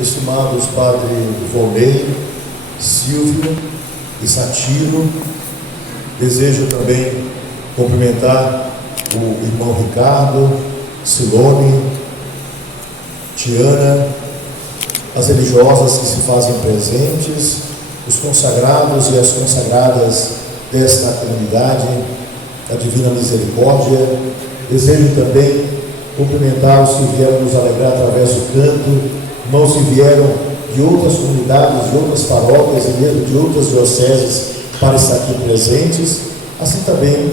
estimados Padre Volney, Silvio e Satiro. Desejo também cumprimentar o irmão Ricardo, Silone, Tiana, as religiosas que se fazem presentes, os consagrados e as consagradas desta comunidade, a Divina Misericórdia. Desejo também cumprimentar os que vieram nos alegrar através do canto, irmãos que vieram de outras comunidades, de outras paróquias e mesmo de outras dioceses para estar aqui presentes, assim também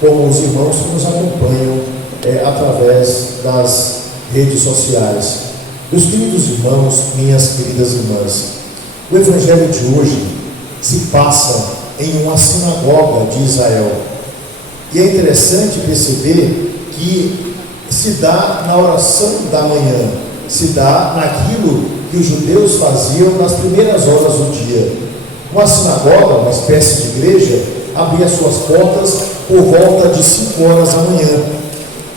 como os irmãos que nos acompanham através das redes sociais. Meus queridos irmãos, minhas queridas irmãs, o Evangelho de hoje se passa em uma sinagoga de Israel. E é interessante perceber que se dá na oração da manhã, se dá naquilo que os judeus faziam nas primeiras horas do dia. Uma sinagoga, uma espécie de igreja, abria suas portas por volta de 5 horas da manhã.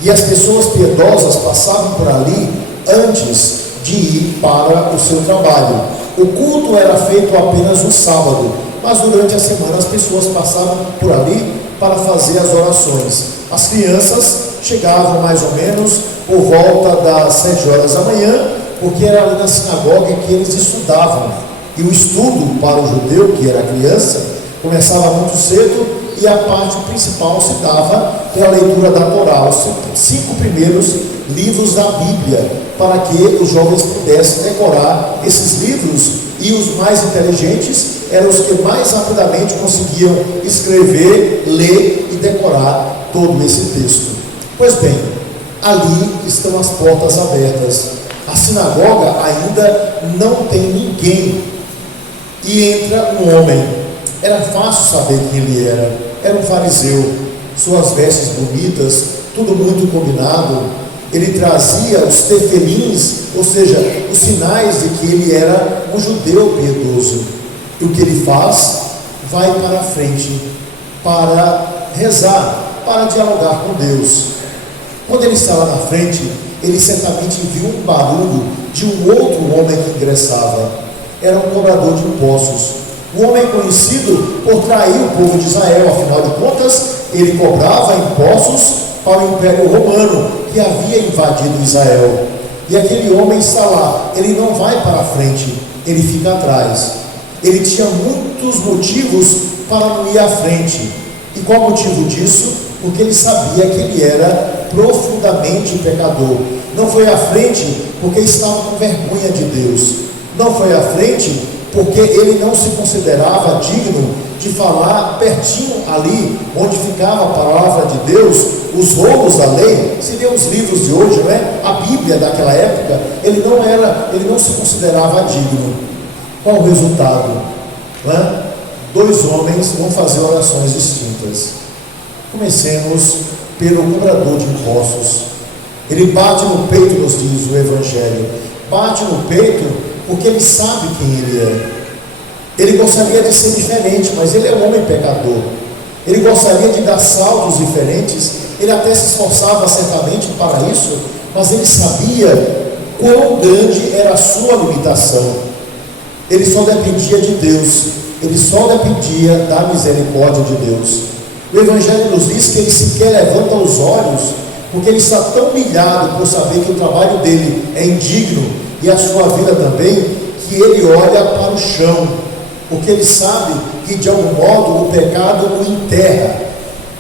E as pessoas piedosas passavam por ali antes de ir para o seu trabalho. O culto era feito apenas no sábado, mas durante a semana as pessoas passavam por ali para fazer as orações. As crianças chegavam mais ou menos por volta das 7 horas da manhã, porque era ali na sinagoga que eles estudavam. E o estudo para o judeu, que era criança, começava muito cedo, e a parte principal se dava pela leitura da Torá, os 5 primeiros livros da Bíblia, para que os jovens pudessem decorar esses livros, e os mais inteligentes eram os que mais rapidamente conseguiam escrever, ler e decorar todo esse texto. Pois bem, ali estão as portas abertas. A sinagoga ainda não tem ninguém, e entra um homem. Era fácil saber quem ele era. Era um fariseu, suas vestes bonitas, tudo muito combinado. Ele trazia os tefelins, ou seja, os sinais de que ele era um judeu piedoso. E o que ele faz? Vai para a frente para rezar, para dialogar com Deus. Quando ele estava na frente, ele certamente viu um barulho de um outro homem que ingressava. Era um cobrador de impostos. Um homem conhecido por trair o povo de Israel. Afinal de contas, ele cobrava impostos para o Império Romano, que havia invadido Israel. E aquele homem está lá. Ele não vai para a frente, ele fica atrás. Ele tinha muitos motivos para não ir à frente. E qual o motivo disso? Porque ele sabia que ele era profundamente pecador. Não foi à frente porque estava com vergonha de Deus. Não foi à frente porque ele não se considerava digno de falar pertinho ali, onde ficava a palavra de Deus, os rolos da lei. Seriam os livros de hoje, não é? A Bíblia daquela época. Ele não se considerava digno. Qual o resultado? Não é? 2 homens vão fazer orações distintas. Comecemos pelo cobrador de impostos. Ele bate no peito, nos diz o Evangelho. Bate no peito porque ele sabe quem ele é. Ele gostaria de ser diferente, mas ele é um homem pecador. Ele gostaria de dar saltos diferentes. Ele até se esforçava certamente para isso, mas ele sabia quão grande era a sua limitação. Ele só dependia de Deus. Ele só dependia da misericórdia de Deus. O Evangelho nos diz que ele sequer levanta os olhos, porque ele está tão humilhado por saber que o trabalho dele é indigno, e a sua vida também, que ele olha para o chão, porque ele sabe que de algum modo o pecado o enterra.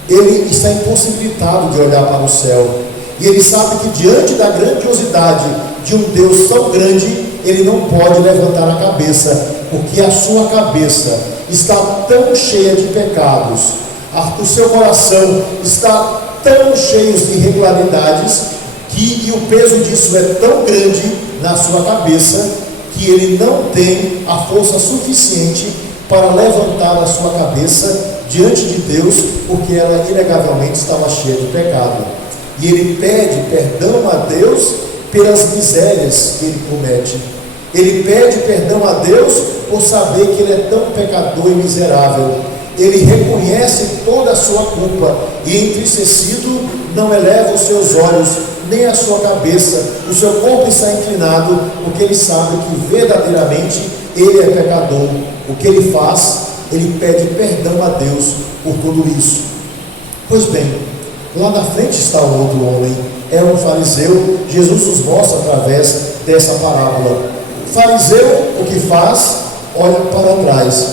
Ele está impossibilitado de olhar para o céu, e ele sabe que diante da grandiosidade de um Deus tão grande, ele não pode levantar a cabeça, porque a sua cabeça está tão cheia de pecados, o seu coração está tão cheio de irregularidades, e o peso disso é tão grande na sua cabeça, que ele não tem a força suficiente para levantar a sua cabeça diante de Deus, porque ela inegavelmente estava cheia de pecado. E ele pede perdão a Deus pelas misérias que ele comete. Ele pede perdão a Deus por saber que ele é tão pecador e miserável. Ele reconhece toda a sua culpa e, entristecido, não eleva os seus olhos nem a sua cabeça, o seu corpo está inclinado, porque ele sabe que verdadeiramente ele é pecador. O que ele faz? Ele pede perdão a Deus por tudo isso. Pois bem, lá na frente está um outro homem, é um fariseu. Jesus nos mostra através dessa parábola. O fariseu, o que faz? Olha para trás.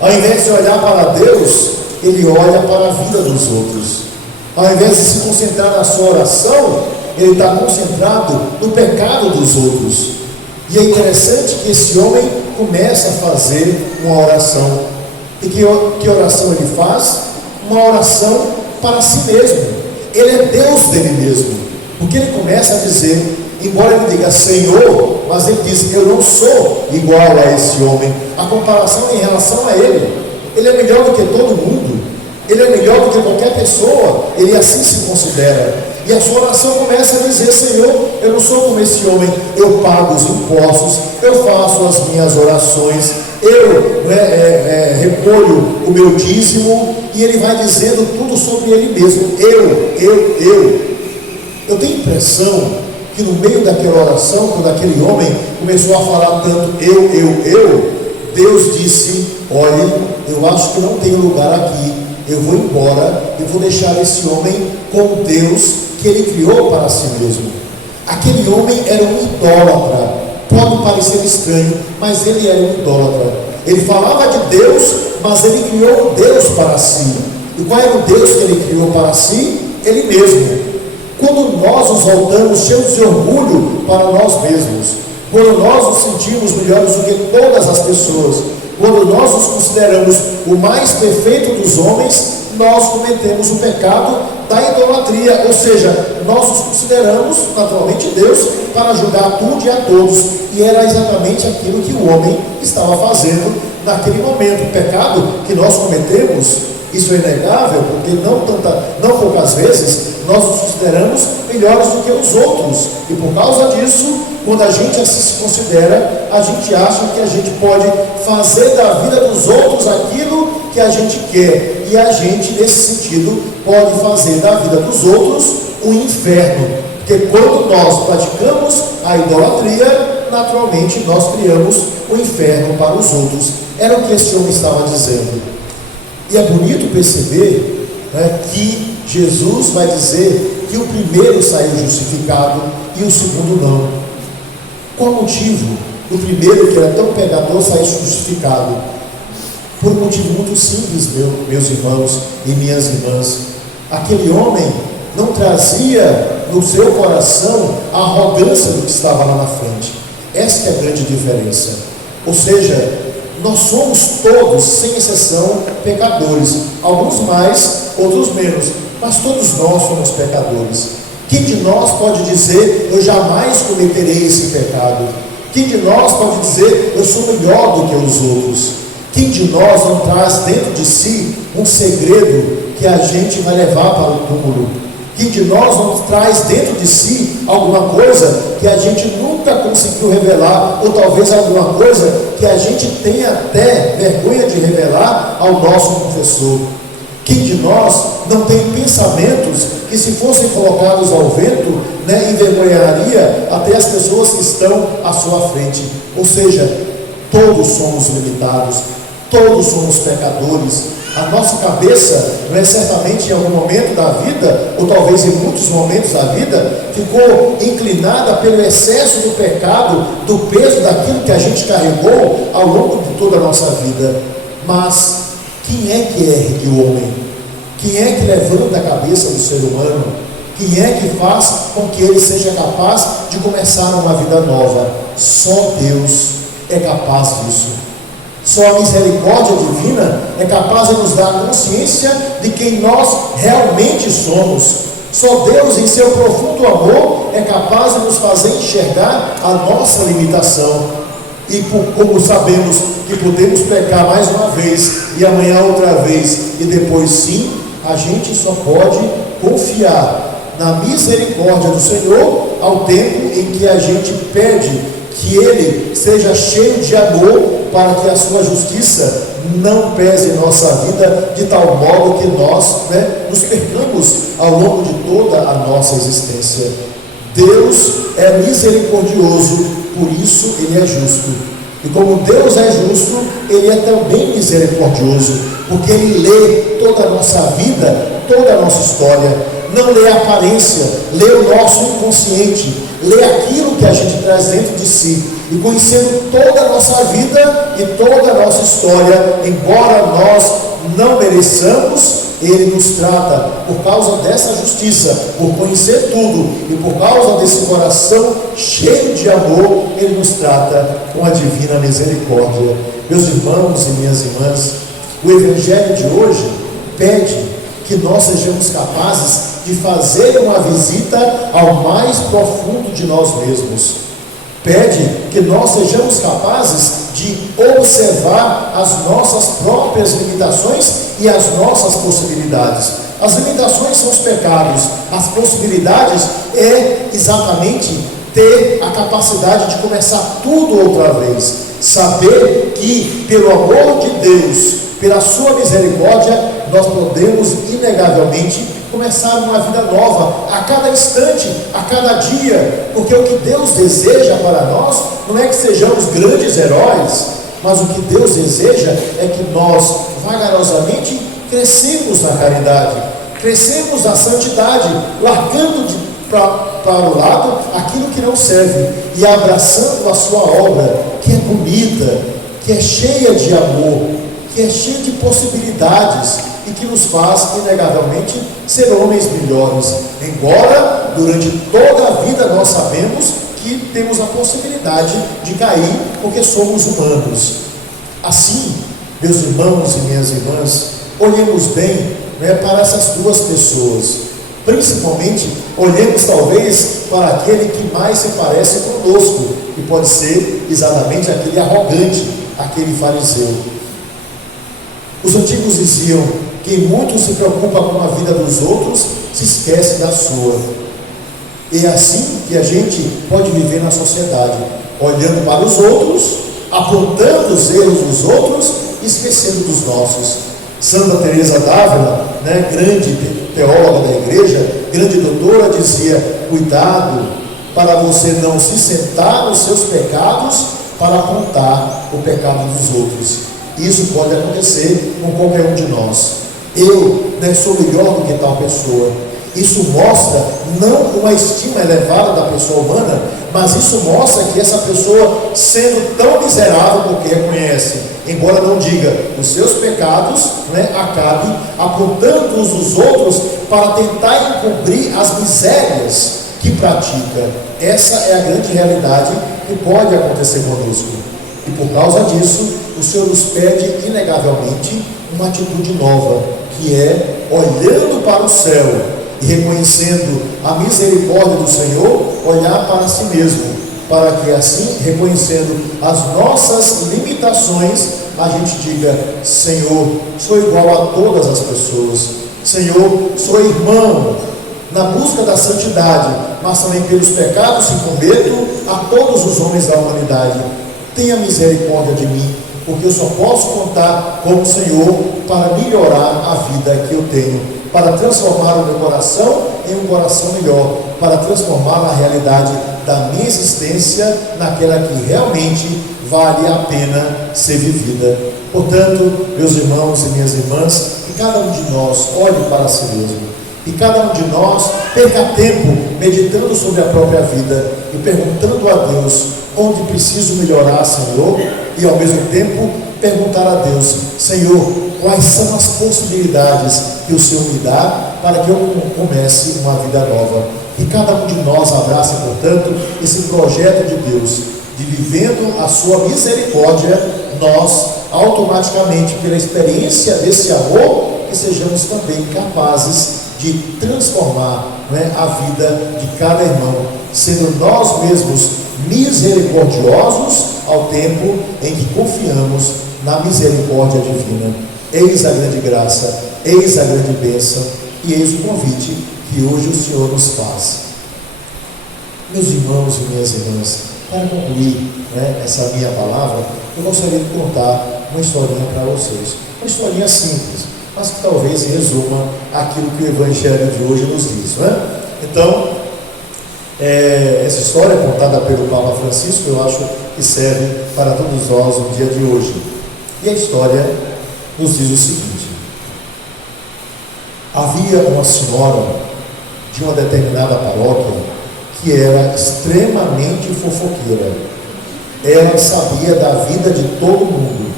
Ao invés de olhar para Deus, ele olha para a vida dos outros. Ao invés de se concentrar na sua oração, ele está concentrado no pecado dos outros. E é interessante que esse homem começa a fazer uma oração. E que oração ele faz? Uma oração para si mesmo. Ele é Deus dele mesmo. Porque ele começa a dizer, embora ele diga Senhor, mas ele diz, eu não sou igual a esse homem. A comparação é em relação a ele. Ele é melhor do que todo mundo. Ele é melhor do que qualquer pessoa. Ele assim se considera. E a sua oração começa a dizer, Senhor, eu não sou como esse homem. Eu pago os impostos, eu faço as minhas orações, eu recolho o meu dízimo. E ele vai dizendo tudo sobre ele mesmo. Eu tenho a impressão que no meio daquela oração, quando aquele homem começou a falar tanto Deus disse, olhe, eu acho que não tem lugar aqui, eu vou embora, eu vou deixar esse homem com o Deus que ele criou para si mesmo. Aquele homem era um idólatra. Pode parecer estranho, mas ele era um idólatra. Ele falava de Deus, mas ele criou um Deus para si. E qual era o Deus que ele criou para si? Ele mesmo. Quando nós nos voltamos cheios de orgulho para nós mesmos, quando nós nos sentimos melhores do que todas as pessoas, quando nós nos consideramos o mais perfeito dos homens, nós cometemos o pecado da idolatria, ou seja, nós nos consideramos naturalmente Deus para julgar tudo e a todos, e era exatamente aquilo que o homem estava fazendo naquele momento. O pecado que nós cometemos, isso é inegável, porque não poucas vezes nós nos consideramos melhores do que os outros, e por causa disso, quando a gente assim se considera, a gente acha que a gente pode fazer da vida dos outros aquilo que a gente quer, e a gente nesse sentido pode fazer da vida dos outros um inferno, porque quando nós praticamos a idolatria, naturalmente nós criamos o inferno para os outros. Era o que esse homem estava dizendo. E é bonito perceber, que Jesus vai dizer que o primeiro saiu justificado e o segundo não. Qual o motivo? O primeiro, que era tão pecador, saiu justificado. Por um motivo muito simples, meus irmãos e minhas irmãs. Aquele homem não trazia no seu coração a arrogância do que estava lá na frente. Esta é a grande diferença. Ou seja, nós somos todos, sem exceção, pecadores. Alguns mais, outros menos. Mas todos nós somos pecadores. Quem de nós pode dizer, eu jamais cometerei esse pecado? Quem de nós pode dizer, eu sou melhor do que os outros? Quem de nós não traz dentro de si um segredo que a gente vai levar para o túmulo? Quem de nós não traz dentro de si alguma coisa que a gente nunca conseguiu revelar, ou talvez alguma coisa que a gente tenha até vergonha de revelar ao nosso confessor? Quem de nós não tem pensamentos que, se fossem colocados ao vento, envergonharia até as pessoas que estão à sua frente? Ou seja, todos somos limitados, todos somos pecadores. A nossa cabeça, certamente em algum momento da vida, ou talvez em muitos momentos da vida, ficou inclinada pelo excesso do pecado, do peso daquilo que a gente carregou ao longo de toda a nossa vida. Mas quem é que ergue o homem? Quem é que levanta a cabeça do ser humano? Quem é que faz com que ele seja capaz de começar uma vida nova? Só Deus é capaz disso. Só a misericórdia divina é capaz de nos dar consciência de quem nós realmente somos. Só Deus, em seu profundo amor, é capaz de nos fazer enxergar a nossa limitação. E como sabemos que podemos pecar mais uma vez, e amanhã outra vez, e depois sim, a gente só pode confiar na misericórdia do Senhor ao tempo em que a gente pede que Ele seja cheio de amor para que a sua justiça não pese em nossa vida de tal modo que nós nos percamos ao longo de toda a nossa existência. Deus é misericordioso, por isso Ele é justo. E como Deus é justo, Ele é também misericordioso, porque Ele lê toda a nossa vida, toda a nossa história. Não lê a aparência, lê o nosso inconsciente, lê aquilo que a gente traz dentro de si. E conhecendo toda a nossa vida e toda a nossa história, embora nós não mereçamos, Ele nos trata, por causa dessa justiça, por conhecer tudo e por causa desse coração cheio de amor, Ele nos trata com a divina misericórdia. Meus irmãos e minhas irmãs, o Evangelho de hoje pede que nós sejamos capazes de fazer uma visita ao mais profundo de nós mesmos. Pede que nós sejamos capazes de observar as nossas próprias limitações e as nossas possibilidades. As limitações são os pecados, as possibilidades é exatamente ter a capacidade de começar tudo outra vez. Saber que, pelo amor de Deus, pela sua misericórdia, nós podemos inegavelmente começar uma vida nova a cada instante, a cada dia, porque o que Deus deseja para nós não é que sejamos grandes heróis, mas o que Deus deseja é que nós vagarosamente crescemos na caridade, crescemos na santidade, largando para o lado aquilo que não serve e abraçando a sua obra, que é bonita, que é cheia de amor, que é cheia de possibilidades e que nos faz, inegavelmente, ser homens melhores. Embora, durante toda a vida, nós sabemos que temos a possibilidade de cair, porque somos humanos. Assim, meus irmãos e minhas irmãs, olhemos bem para essas duas pessoas. Principalmente, olhemos talvez para aquele que mais se parece conosco, que pode ser exatamente aquele arrogante, aquele fariseu. Os antigos diziam: quem muito se preocupa com a vida dos outros, se esquece da sua. E é assim que a gente pode viver na sociedade, olhando para os outros, apontando os erros dos outros e esquecendo dos nossos. Santa Teresa d'Ávila, grande teóloga da igreja, grande doutora, dizia: cuidado para você não se sentar nos seus pecados para apontar o pecado dos outros. Isso pode acontecer com qualquer um de nós. Eu sou melhor do que tal pessoa. Isso mostra não uma estima elevada da pessoa humana, mas isso mostra que essa pessoa, sendo tão miserável porque reconhece, embora não diga os seus pecados, acabe apontando uns dos outros para tentar encobrir as misérias que pratica. Essa é a grande realidade que pode acontecer conosco. E por causa disso, o Senhor nos pede inegavelmente uma atitude nova, que é, olhando para o céu e reconhecendo a misericórdia do Senhor, olhar para si mesmo, para que assim, reconhecendo as nossas limitações, a gente diga: Senhor, sou igual a todas as pessoas. Senhor, sou irmão na busca da santidade, mas também pelos pecados que cometo a todos os homens da humanidade. Tenha misericórdia de mim, porque eu só posso contar com o Senhor para melhorar a vida que eu tenho, para transformar o meu coração em um coração melhor, para transformar a realidade da minha existência naquela que realmente vale a pena ser vivida. Portanto, meus irmãos e minhas irmãs, que cada um de nós olhe para si mesmo, e cada um de nós perca tempo meditando sobre a própria vida e perguntando a Deus onde preciso melhorar, Senhor, e ao mesmo tempo perguntar a Deus: Senhor, quais são as possibilidades que o Senhor me dá para que eu comece uma vida nova. E cada um de nós abrace, portanto, esse projeto de Deus, de vivendo a sua misericórdia, nós automaticamente, pela experiência desse amor, que sejamos também capazes de transformar a vida de cada irmão, sendo nós mesmos misericordiosos ao tempo em que confiamos na misericórdia divina. Eis a grande graça, eis a grande bênção e eis o convite que hoje o Senhor nos faz. Meus irmãos e minhas irmãs, Para concluir, essa minha palavra, eu gostaria de contar uma historinha para vocês. Uma historinha simples, mas que talvez resuma aquilo que o Evangelho de hoje nos diz. Então, essa história contada pelo Papa Francisco, eu acho que serve para todos nós no dia de hoje. E a história nos diz o seguinte: havia uma senhora de uma determinada paróquia que era extremamente fofoqueira. Ela sabia da vida de todo mundo,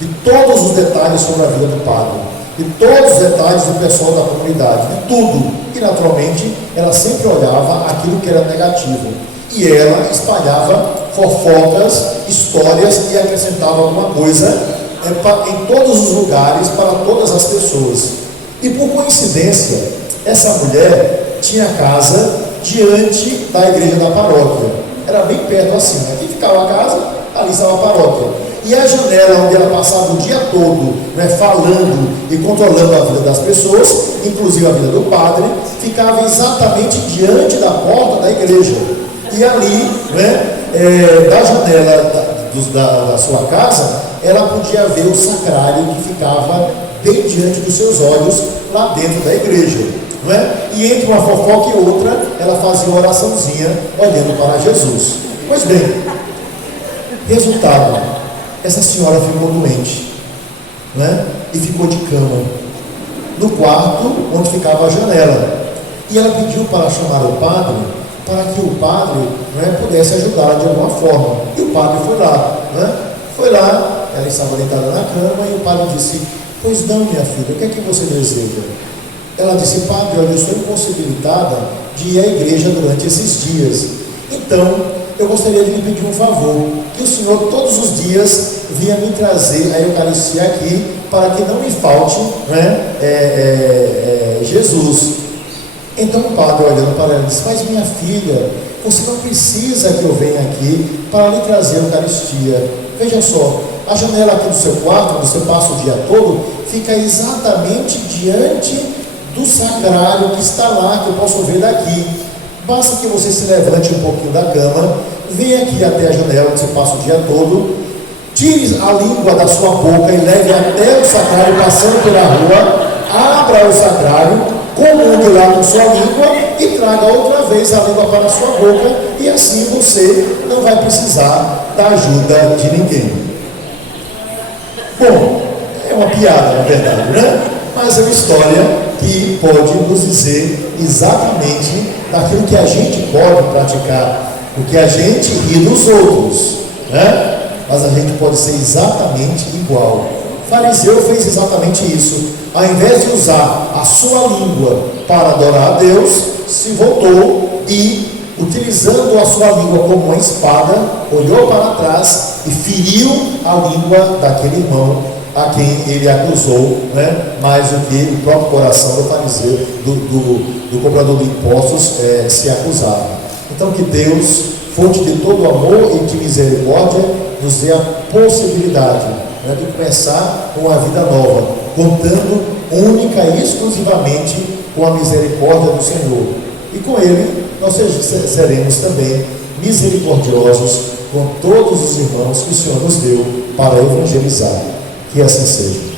de todos os detalhes sobre a vida do padre, de todos os detalhes do pessoal da comunidade, de tudo. E naturalmente ela sempre olhava aquilo que era negativo, e ela espalhava fofocas, histórias, e acrescentava alguma coisa em todos os lugares para todas as pessoas. E por coincidência, essa mulher tinha casa diante da igreja da paróquia. Era bem perto assim, aqui ficava a casa, ali estava a paróquia. E a janela onde ela passava o dia todo, falando e controlando a vida das pessoas, inclusive a vida do padre, ficava exatamente diante da porta da igreja. E ali, da janela da sua casa, ela podia ver o sacrário que ficava bem diante dos seus olhos, lá dentro da igreja. E entre uma fofoca e outra, ela fazia uma oraçãozinha olhando para Jesus. Pois bem, resultado, essa senhora ficou doente, e ficou de cama no quarto onde ficava a janela. E ela pediu para chamar o padre, para que o padre pudesse ajudá-la de alguma forma. E o padre foi lá. Foi lá, ela estava deitada na cama, e o padre disse: pois não, minha filha, o que é que você deseja? Ela disse: padre, olha, eu estou impossibilitada de ir à igreja durante esses dias. Então, eu gostaria de lhe pedir um favor, que o senhor todos os dias vinha me trazer a Eucaristia aqui, para que não me falte Jesus. Então o padre, olhando para ela, disse: mas minha filha, você não precisa que eu venha aqui para lhe trazer a Eucaristia. Veja só, a janela aqui do seu quarto, onde você passa o dia todo, fica exatamente diante do sacrário que está lá, que eu posso ver daqui. Basta que você se levante um pouquinho da cama, venha aqui até a janela onde você passa o dia todo, tire a língua da sua boca e leve até o sacrário, passando pela rua, abra o sacrário, comungue lá com sua língua e traga outra vez a língua para a sua boca, e assim você não vai precisar da ajuda de ninguém. Bom, é uma piada, na verdade, mas é uma história que pode nos dizer exatamente daquilo que a gente pode praticar, porque a gente ri dos outros, mas a gente pode ser exatamente igual. O fariseu fez exatamente isso. Ao invés de usar a sua língua para adorar a Deus, se voltou e, utilizando a sua língua como uma espada, olhou para trás e feriu a língua daquele irmão a quem ele acusou, mais do que o próprio coração do fariseu, do cobrador de impostos, se acusava. Então, que Deus, fonte de todo amor e de misericórdia, nos dê a possibilidade de começar uma vida nova, contando única e exclusivamente com a misericórdia do Senhor. E com Ele, nós seremos também misericordiosos com todos os irmãos que o Senhor nos deu para evangelizar. Que assim seja.